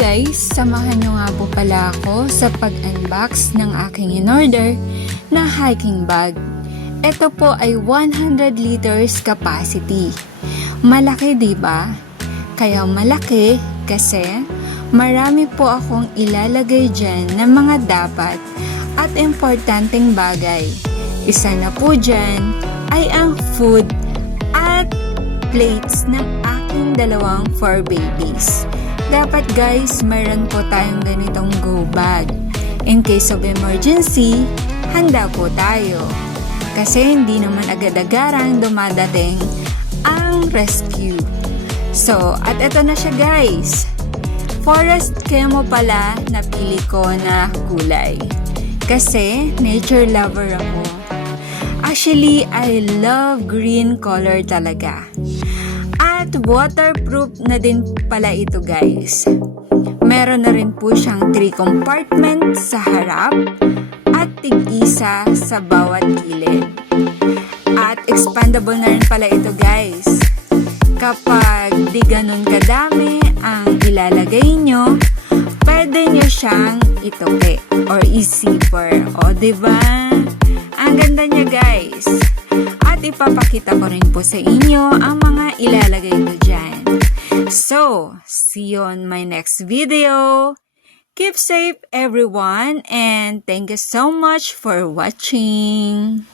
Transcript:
guys, samahan nyo nga po pala ako sa pag-unbox ng aking in-order na hiking bag. Ito po ay 100 liters capacity. Malaki, diba? Kaya malaki kasi marami po akong ilalagay dyan ng mga dapat at importanteng bagay. Isa na po dyan ay ang food at plates ng aking dalawang fur babies. Dapat guys, mayroon po tayong ganitong go bag. In case of emergency, handa po tayo. Kasi hindi naman agad-agarang dumadating ang rescue. So, at ito na siya guys. Forest camo pala napili ko na kulay. Kasi nature lover ako. Actually, I love green color talaga. At waterproof na din pala ito guys. Meron na rin po siyang 3 compartments sa harap at tig-isa sa bawat gilid. At expandable na rin pala ito guys. Kapag di ganun kadami ang ilalagay nyo, pwede nyo siyang itupi or i-zipper. O diba? Ang ganda niya guys. At ipapakita ko rin po sa inyo ang mga ilalagay ko dyan. So, see you on my next video. Keep safe everyone and thank you so much for watching.